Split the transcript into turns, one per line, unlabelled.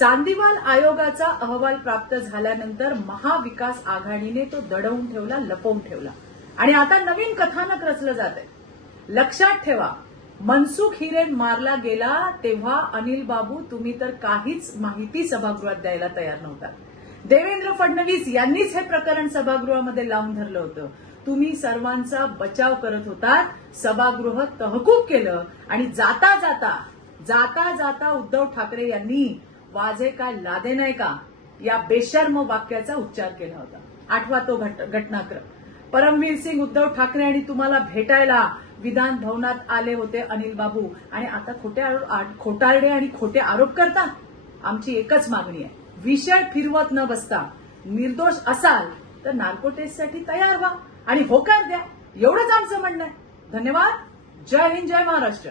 चांदीवाल आयोगाचा अहवाल प्राप्त झाल्यानंतर महाविकास आघाडीने तो दडवून ठेवला लपवून ठेवला. आणि आता नवीन कथानक रचलं जात आहे लक्षात ठेवा मनसुख हिरेन मारला गेला तेव्हा अनिल बाबू तुम्ही तर काहीच माहिती सभागृहात द्यायला तयार नव्हता. देवेंद्र फडणवीस यांनीच हे प्रकरण सभागृहामध्ये लावून धरलं होतं. तुम्ही सर्वांचा बचाव करत होतात सभागृह तहकूब केलं आणि जाता जाता जाता जाता उद्धव ठाकरे यांनी वाजे काय लादे नाही का या बेशर्म वाक्याचा उच्चार केला होता. आठवा तो घट- घटनाक्रम. परमवीर सिंग उद्धव ठाकरे आणि तुम्हाला भेटायला विधान भवनात आले होते अनिल बाबू. आणि आता खोटे खोटारडे आणि खोटे आरोप करतात? आमची एकच मागणी आहे. विषय फिरवत न बसता निर्दोष असाल तर नार्को टेस्टसाठी तयार व्हा आणि होकार द्या. एवढंच आमचं म्हणणं आहे. धन्यवाद. जय हिंद जय महाराष्ट्र.